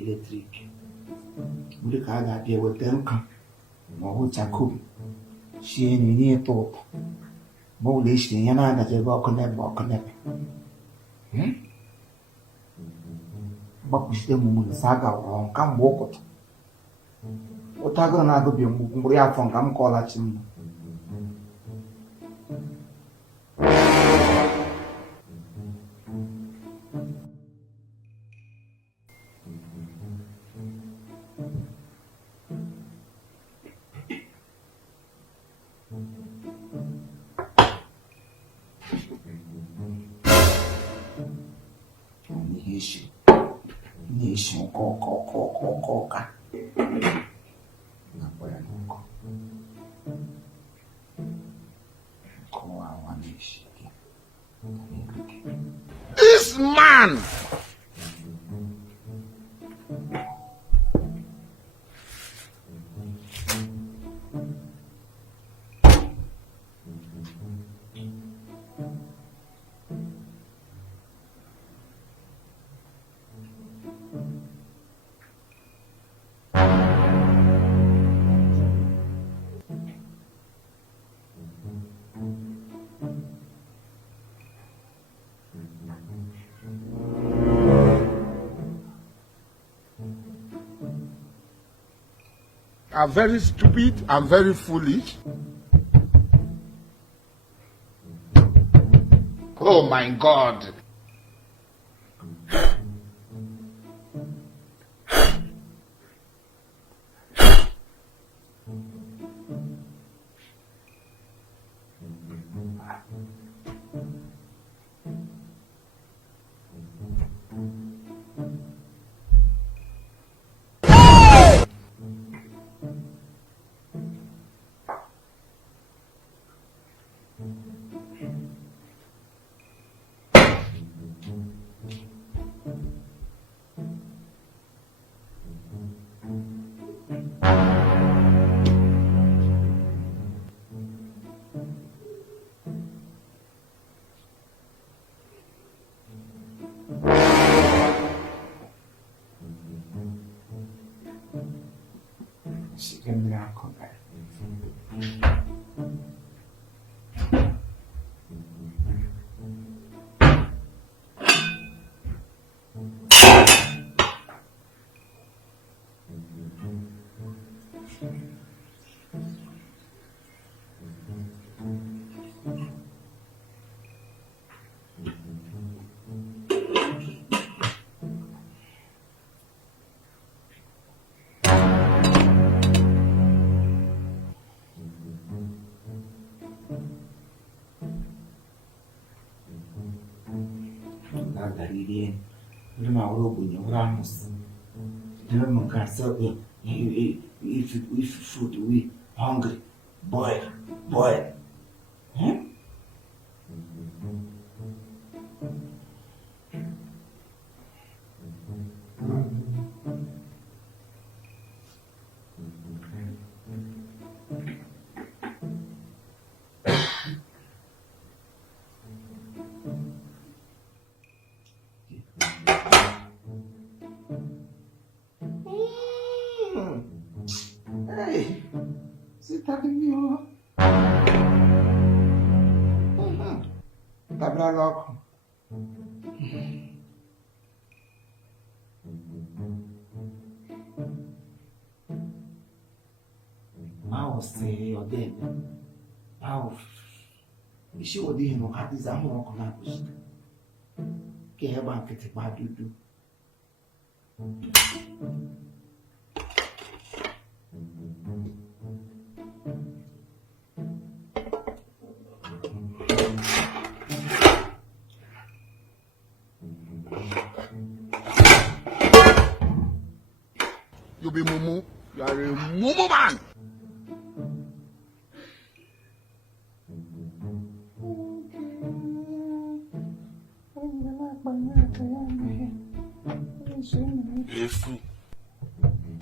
Electric. Muri ka ga bịa weta nka ma ọ bụ chakoo sie na-enye ịtọ ụtọ ma ọ bụla esiri ya na-agaji ebe ọkụ n'ebe gbapụsite mụmụrụ sa aga ụrọ nka mgbe ụkụtụ ụtagoro na-agụbi mgbụrụ ya afọ nka m kọọlachi mma Nation koka napoya nuko kowa wanishi this man. Are very stupid and very foolish. Oh my God. If food we hungry, boy. Hey, você tá comigo? Tá pra logo. Mal sei, ó, dentro. Mal. Ixi, o dia não há desamor com a busca. Que é banco que vai tudo. You be mumu. You are a mumu man.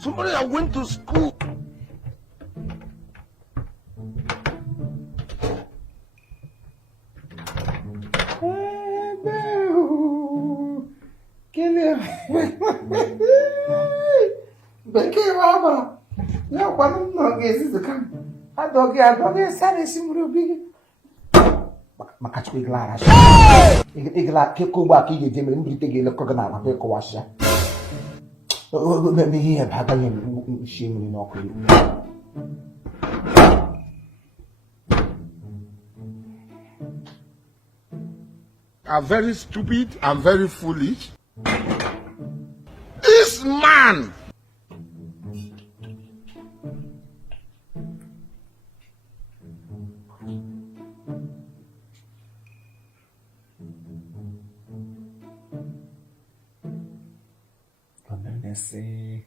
Somebody that went to school. Bekee wabara ya kwanu no gezi kan adoge sare simuru bigi maka chukwu iglara igla ke ko gba ki je mere mbirite ge lekọ gana na ko washa me ihe baga ye shi muri no ko Are very stupid and very foolish. This man. Say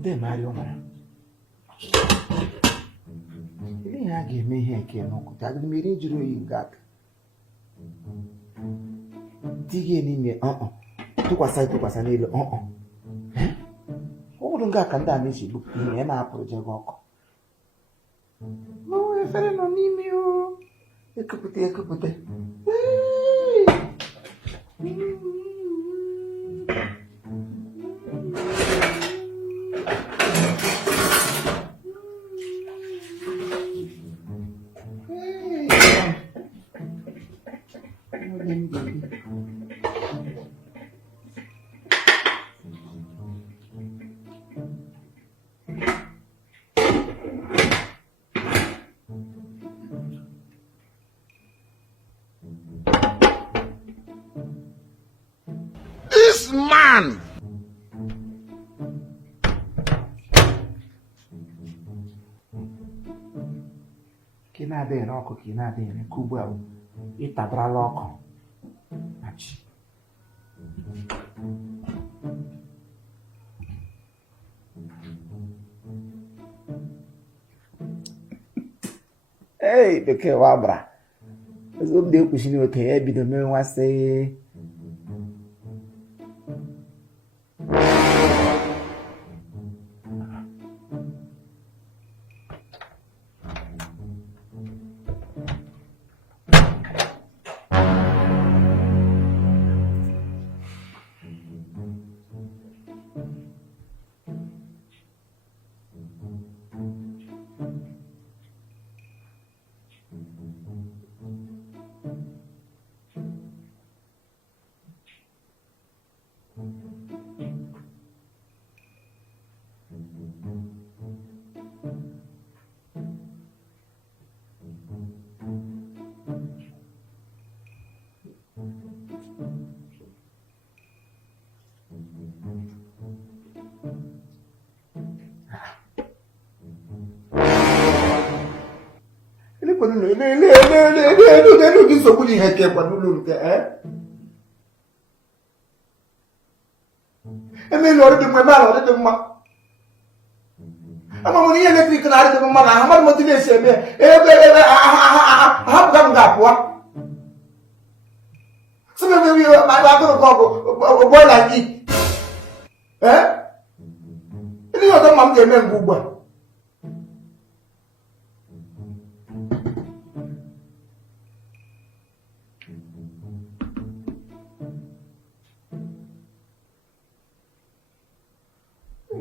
de Mario mara ile ya ga-eme ihe nke n'ọkụta adị mmiri juru oyi nke aka tige n'ime tụkwasị n'elu ụfọdụ nga ka ndị a na-eji bụ ihe ya na-apụrụ jego ọkụ efere nọ n'ime ekupụta This man. Ka ị na-adịghị n'ọkụ ka ị na-adịghị n'eke ugbu a ịtabarala ọkụ machi bekee wa gbara ezigbo ndị ekwuchi n'oke ya ebido mee nwasị gị nsogbu ihe ke kwanụlụ nke emelu ọdịdị mma ebe ahụ ọdịdị mma amamụrụ ihe eletrik na adịdị mma na ahụ mmadụ motu na-esi eme ebe ahapụga m ga-apụa sịmebe ihe agụrụ ka ọgụ bọịla gị ihe ọzọ mma m ga-eme mgbe ugbu a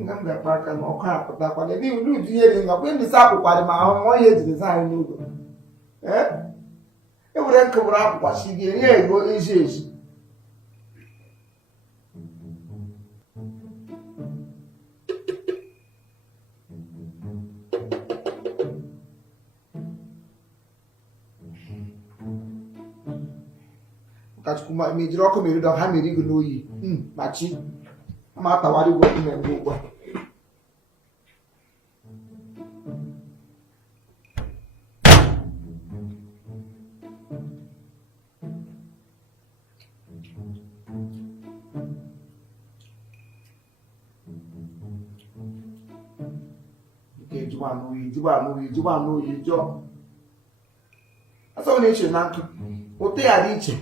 nga m ga-akpa aka na ọkụ apụtakwana ebe ụdị ihe dị nga kwe ndị sapụkwarị ma ahụ nwa ihe ejiri za anyị n'ụlọ ewere nke bụrụ apụkwachi gị enye ego ezi ezi Kachukwu ma ejiri ọkụ meri dọ ha meri gị n'oyi ma chi ma atawara igwe ọkụ na-eme ugbu a Nke juba n'oyi jụọ asọ na-eche na nkụ ụtọ ya dị iche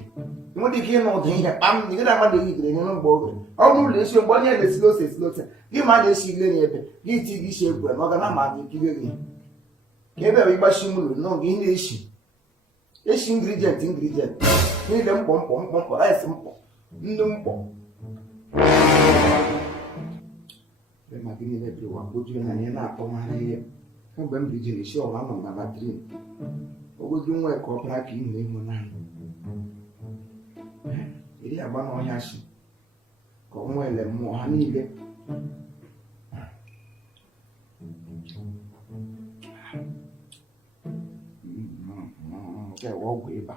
nwere ike ịnụ ụdị ihe kpam na ị na-amadụ ehigere nye mgbe oge ọ bụrụ ụlọ esi mgbe onye na-esili ose gị ma na-esi ile ya ebe gị ti gị isi egwu na ọ ga na ma dị ikire gị ka ebe bụ ịgbashi mmiri n'oge ị na-eshi ingredient niile mkpọ rice mkpọ ndị mkpọ ma gị niile biri ụwa kpojuo na ihe na-akpọ mara ihe mgbe m bijiri isi ọwa nọ na latrin ogoju nwa ka ọ bụla ka ị na-enwe naanị iri agba n'ọhịa shi ka ọ nwele mmụọ ha niile nke ọgwụ ịba